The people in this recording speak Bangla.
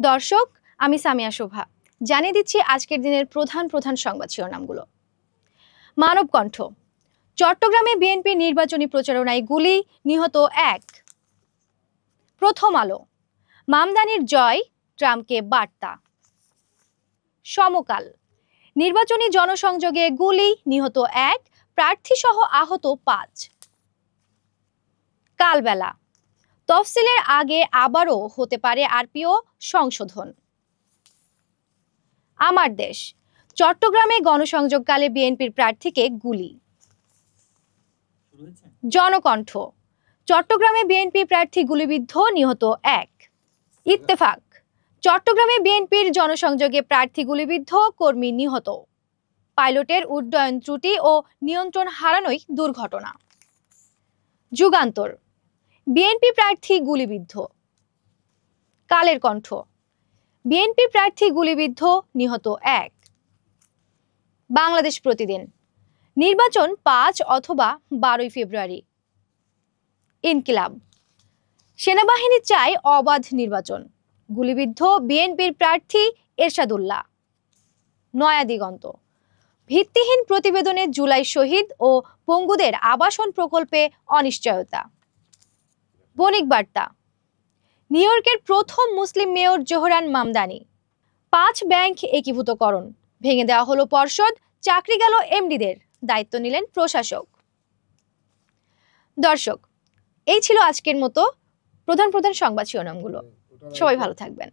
দর্শক, আমি সামিয়া শোভা জানিয়ে দিচ্ছি আজকের দিনের প্রধান প্রধান সংবাদ শিরোনামগুলো। মানবকণ্ঠ। চট্টগ্রামে বিএনপি নির্বাচনী প্রচারণায় গুলি, নিহত 1। প্রথম আলো। মামদানির জয়, ট্রাম্পকে বার্তা। সমকাল। নির্বাচনী জনসংযোগে গুলি, নিহত 1, প্রার্থীসহ আহত 5। কালবেলা। তফসিলের আগে আবারও হতে পারে আরপিও সংশোধন। আমার দেশ। চট্টগ্রামে গণসংযোগকালে বিএনপির প্রার্থীকে গুলি। জনকণ্ঠ। চট্টগ্রামে বিএনপি প্রার্থী গুলিবিদ্ধ, নিহত 1। ইত্তেফাক। চট্টগ্রামে বিএনপির জনসংযোগে প্রার্থী গুলিবিদ্ধ, কর্মী নিহত। পাইলটের উড্ডয়ন ত্রুটি ও নিয়ন্ত্রণ হারানোই দুর্ঘটনা। যুগান্তর। বিএনপি প্রার্থী গুলিবিদ্ধ। কালের কণ্ঠ। বিএনপি প্রার্থী গুলিবিদ্ধ, নিহত 1। বাংলাদেশ প্রতিদিন। নির্বাচন 5 অথবা 12 ফেব্রুয়ারি। ইনকিলাব। সেনাবাহিনী চায় অবাধ নির্বাচন, গুলিবিদ্ধ বিএনপির প্রার্থী এরশাদুল্লাহ। নয়া দিগন্ত। ভিত্তিহীন প্রতিবেদনে জুলাই শহীদ ও পঙ্গুদের আবাসন প্রকল্পে অনিশ্চয়তা। বণিক বার্তা। নিউ ইয়র্কের প্রথম মুসলিম মেয়র জোহরান মামদানি। 5 ব্যাংক একীভূতকরণ, ভেঙে দেওয়া হলো পর্ষদ, চাকরি গেল এমডিদের, দায়িত্ব নিলেন প্রশাসক। দর্শক, এই ছিল আজকের মতো প্রধান প্রধান সংবাদ শিরোনামগুলো। সবাই ভালো থাকবেন।